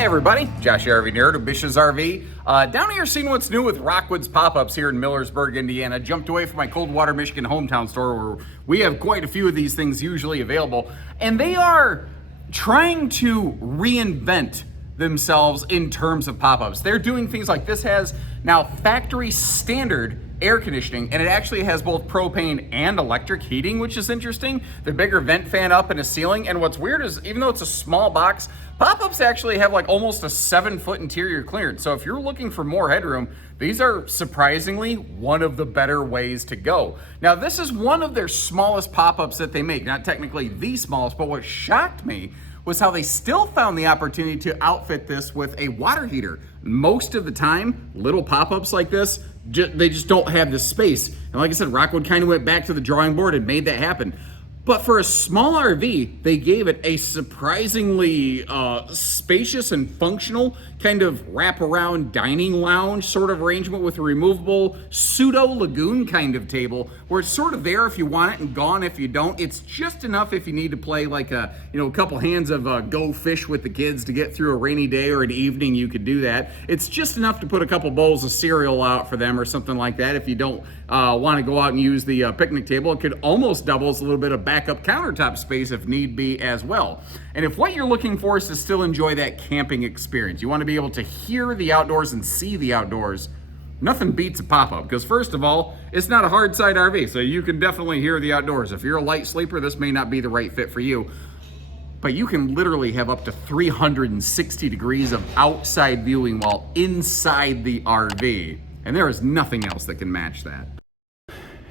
Hi everybody, Josh RV Nerd of Bish's RV. Down here seeing what's new with Rockwood's pop-ups here in Millersburg, Indiana. Jumped away from my Coldwater, Michigan hometown store where we have quite a few of these things usually available. And they are trying to reinvent themselves in terms of pop-ups. They're doing things like this has now factory standard air conditioning, and it actually has both propane and electric heating, which is interesting. The bigger vent fan up in a ceiling, and what's weird is even though it's a small box, pop-ups actually have like almost a 7-foot interior clearance. So if you're looking for more headroom, these are surprisingly one of the better ways to go. Now this is one of their smallest pop-ups that they make, not technically the smallest, but what shocked me was how they still found the opportunity to outfit this with a water heater. Most of the time, little pop-ups like this, they just don't have the space. And like I said, Rockwood kind of went back to the drawing board and made that happen. But for a small RV, they gave it a surprisingly spacious and functional kind of wraparound dining lounge sort of arrangement with a removable pseudo lagoon kind of table where it's sort of there if you want it and gone if you don't. It's just enough if you need to play like a couple hands of go fish with the kids to get through a rainy day or an evening. You could do that. It's just enough to put a couple bowls of cereal out for them or something like that if you don't want to go out and use the picnic table. It could almost double as a little bit of backup countertop space if need be as well. And if what you're looking for is to still enjoy that camping experience, you want to be able to hear the outdoors and see the outdoors, nothing beats a pop-up, because first of all, it's not a hard side RV, so you can definitely hear the outdoors. If you're a light sleeper, this may not be the right fit for you, but you can literally have up to 360 degrees of outside viewing while inside the RV, and there is nothing else that can match that.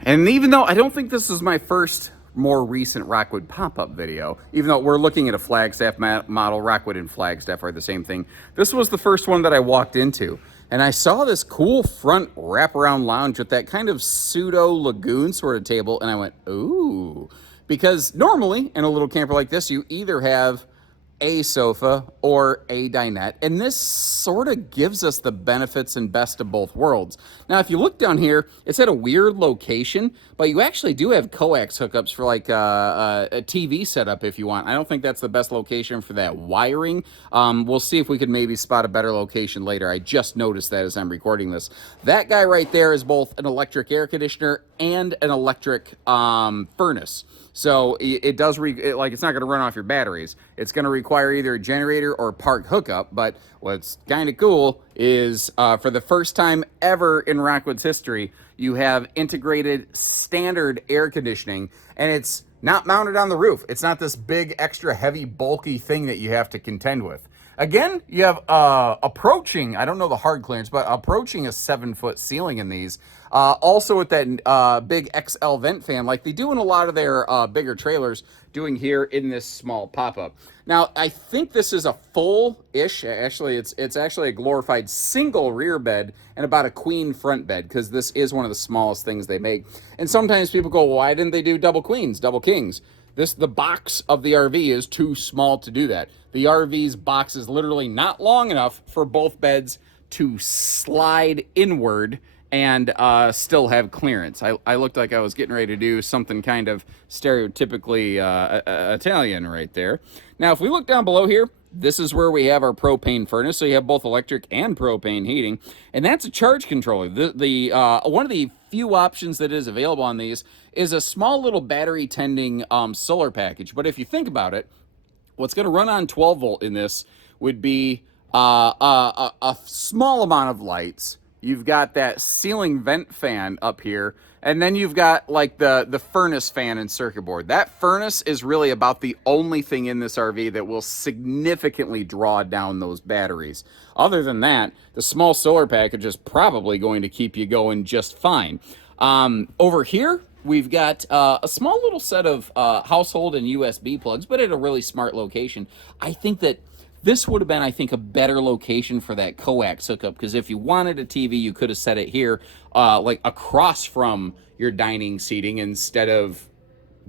And even though I don't think this is my first more recent Rockwood pop-up video, even though we're looking at a Flagstaff model, Rockwood and Flagstaff are the same thing, this was the first one that I walked into. And I saw this cool front wraparound lounge with that kind of pseudo lagoon sort of table, and I went, ooh. Because normally in a little camper like this, you either have a sofa or a dinette, and this sort of gives us the benefits and best of both worlds. Now if you look down here, it's at a weird location, but you actually do have coax hookups for like a TV setup if you want. I don't think that's the best location for that wiring. We'll see if we could maybe spot a better location later. I just noticed that as I'm recording this. That guy right there is both an electric air conditioner and an electric furnace. So it does, it's not going to run off your batteries. It's going to require either a generator or park hookup. But what's kind of cool is for the first time ever in Rockwood's history, you have integrated standard air conditioning, and it's not mounted on the roof. It's not this big, extra heavy, bulky thing that you have to contend with. Again, you have approaching, I don't know the hard clearance, but approaching a 7-foot ceiling in these. Also with that big XL vent fan, like they do in a lot of their bigger trailers, doing here in this small pop-up. Now, I think this is a full-ish, actually, it's actually a glorified single rear bed and about a queen front bed, because this is one of the smallest things they make. And sometimes people go, well, why didn't they do double queens, double kings? The box of the RV is too small to do that. The RV's box is literally not long enough for both beds to slide inward and still have clearance. I looked like I was getting ready to do something kind of stereotypically Italian right there. Now, if we look down below here, this is where we have our propane furnace. So you have both electric and propane heating, and that's a charge controller. One of the few options that is available on these is a small little battery tending solar package. But if you think about it, what's going to run on 12 volt in this would be a small amount of lights. You've got that ceiling vent fan up here, and then you've got like the furnace fan and circuit board. That furnace is really about the only thing in this RV that will significantly draw down those batteries. Other than that, the small solar package is probably going to keep you going just fine. Over here, we've got a small little set of household and USB plugs, but at a really smart location. I think that this would have been, I think, a better location for that coax hookup, because if you wanted a TV, you could have set it here, like across from your dining seating instead of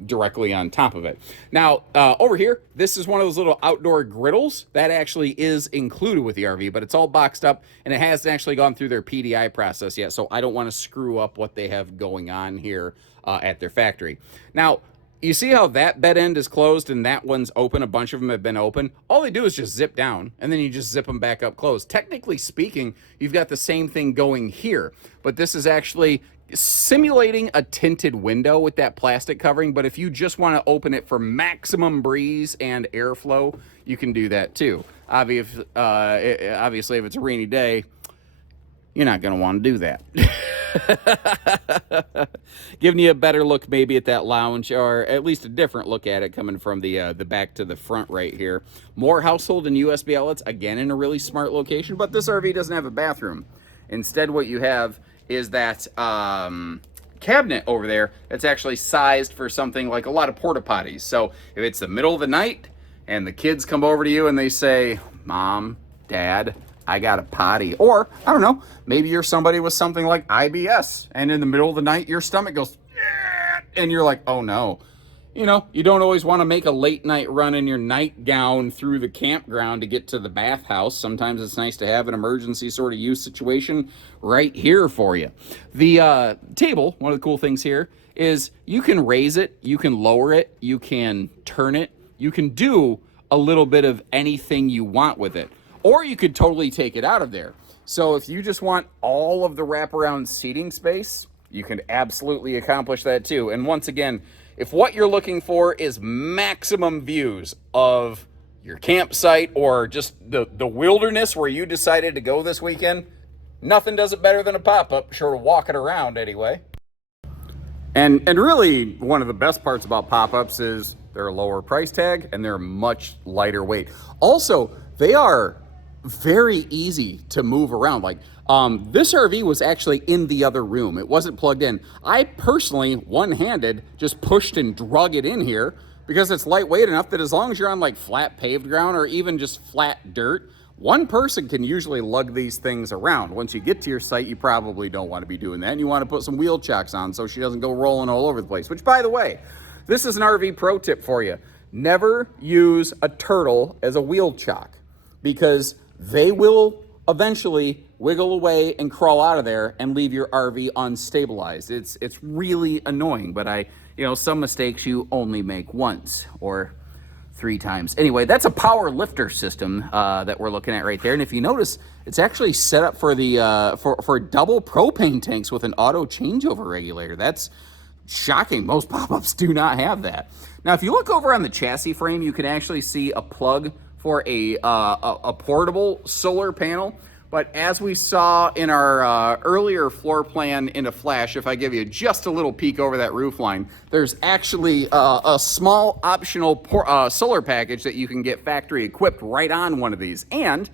directly on top of it. Now, over here, this is one of those little outdoor griddles that actually is included with the RV, but it's all boxed up, and it hasn't actually gone through their PDI process yet, so I don't want to screw up what they have going on here at their factory. Now, You see how that bed end is closed and that one's open? A bunch of them have been open. All they do is just zip down and then you just zip them back up closed. Technically speaking, you've got the same thing going here, but this is actually simulating a tinted window with that plastic covering. But if you just want to open it for maximum breeze and airflow, you can do that too. Obviously, if it's a rainy day, you're not going to want to do that. Giving you a better look maybe at that lounge, or at least a different look at it coming from the back to the front right here. More household and USB outlets, again in a really smart location, but this RV doesn't have a bathroom. Instead, what you have is that cabinet over there that's actually sized for something like a lot of porta potties. So if it's the middle of the night and the kids come over to you and they say, Mom, Dad, I got a potty. Or, I don't know, maybe you're somebody with something like IBS and in the middle of the night your stomach goes, and you're like, oh no. You know, you don't always want to make a late night run in your nightgown through the campground to get to the bathhouse. Sometimes it's nice to have an emergency sort of use situation right here for you. The table, one of the cool things here is you can raise it, you can lower it, you can turn it, you can do a little bit of anything you want with it. Or you could totally take it out of there. So if you just want all of the wraparound seating space, you can absolutely accomplish that too. And once again, if what you're looking for is maximum views of your campsite or just the wilderness where you decided to go this weekend, nothing does it better than a pop-up, short of walking around anyway. And really, one of the best parts about pop-ups is they're a lower price tag and they're much lighter weight. Also, they are very easy to move around. Like this RV was actually in the other room. It wasn't plugged in. I personally, one-handed, just pushed and drug it in here because it's lightweight enough that as long as you're on like flat paved ground or even just flat dirt, one person can usually lug these things around. Once you get to your site, you probably don't want to be doing that. And you want to put some wheel chocks on so she doesn't go rolling all over the place, which, by the way, this is an RV pro tip for you. Never use a turtle as a wheel chock because they will eventually wiggle away and crawl out of there and leave your RV unstabilized. It's really annoying, but some mistakes you only make once or 3 times. Anyway, that's a power lifter system that we're looking at right there. And if you notice, it's actually set up for the for double propane tanks with an auto changeover regulator. That's shocking. Most pop-ups do not have that. Now, if you look over on the chassis frame, you can actually see a plug for a portable solar panel. But as we saw in our earlier floor plan in a flash, if I give you just a little peek over that roof line, there's actually a small optional solar package that you can get factory equipped right on one of these. And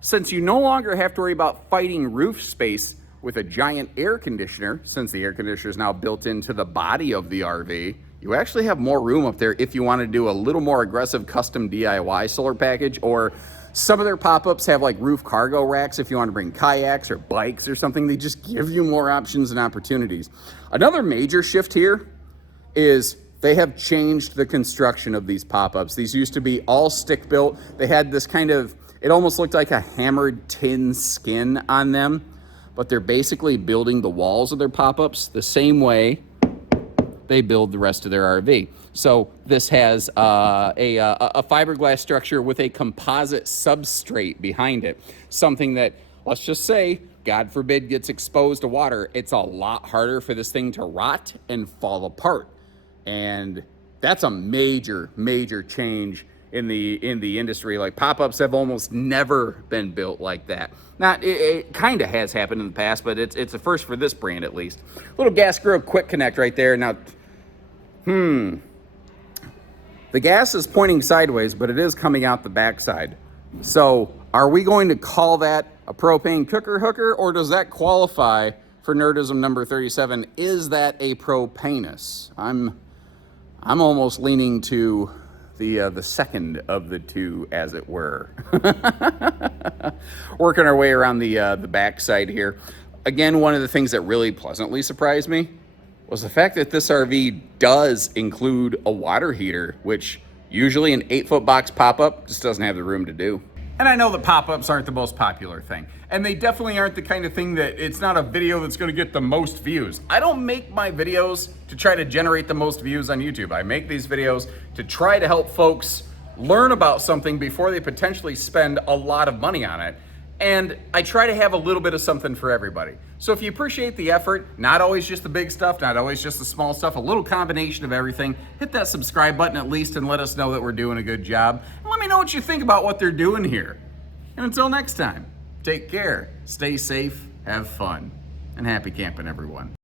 since you no longer have to worry about fighting roof space with a giant air conditioner, since the air conditioner is now built into the body of the RV, you actually have more room up there if you want to do a little more aggressive custom DIY solar package. Or some of their pop-ups have like roof cargo racks if you want to bring kayaks or bikes or something. They just give you more options and opportunities. Another major shift here is they have changed the construction of these pop-ups. These used to be all stick built. They had this kind of, it almost looked like a hammered tin skin on them, but they're basically building the walls of their pop-ups the same way they build the rest of their RV. So this has a fiberglass structure with a composite substrate behind it. Something that, let's just say, God forbid, gets exposed to water. It's a lot harder for this thing to rot and fall apart. And that's a major, major change in the industry. Like, pop-ups have almost never been built like that. Not, it kind of has happened in the past, but it's a first for this brand at least. Little gas grill quick connect right there. Now, the gas is pointing sideways, but it is coming out the backside. So are we going to call that a propane cooker hooker, or does that qualify for nerdism number 37? Is that a propanus? I'm almost leaning to the second of the two, as it were. Working our way around the backside here. Again, one of the things that really pleasantly surprised me was the fact that this RV does include a water heater, which usually an 8-foot box pop-up just doesn't have the room to do. And I know that pop-ups aren't the most popular thing, and they definitely aren't the kind of thing that it's not a video that's gonna get the most views. I don't make my videos to try to generate the most views on YouTube. I make these videos to try to help folks learn about something before they potentially spend a lot of money on it. And I try to have a little bit of something for everybody. So if you appreciate the effort, not always just the big stuff, not always just the small stuff, a little combination of everything, hit that subscribe button at least and let us know that we're doing a good job. And let me know what you think about what they're doing here. And until next time, take care, stay safe, have fun, and happy camping, everyone.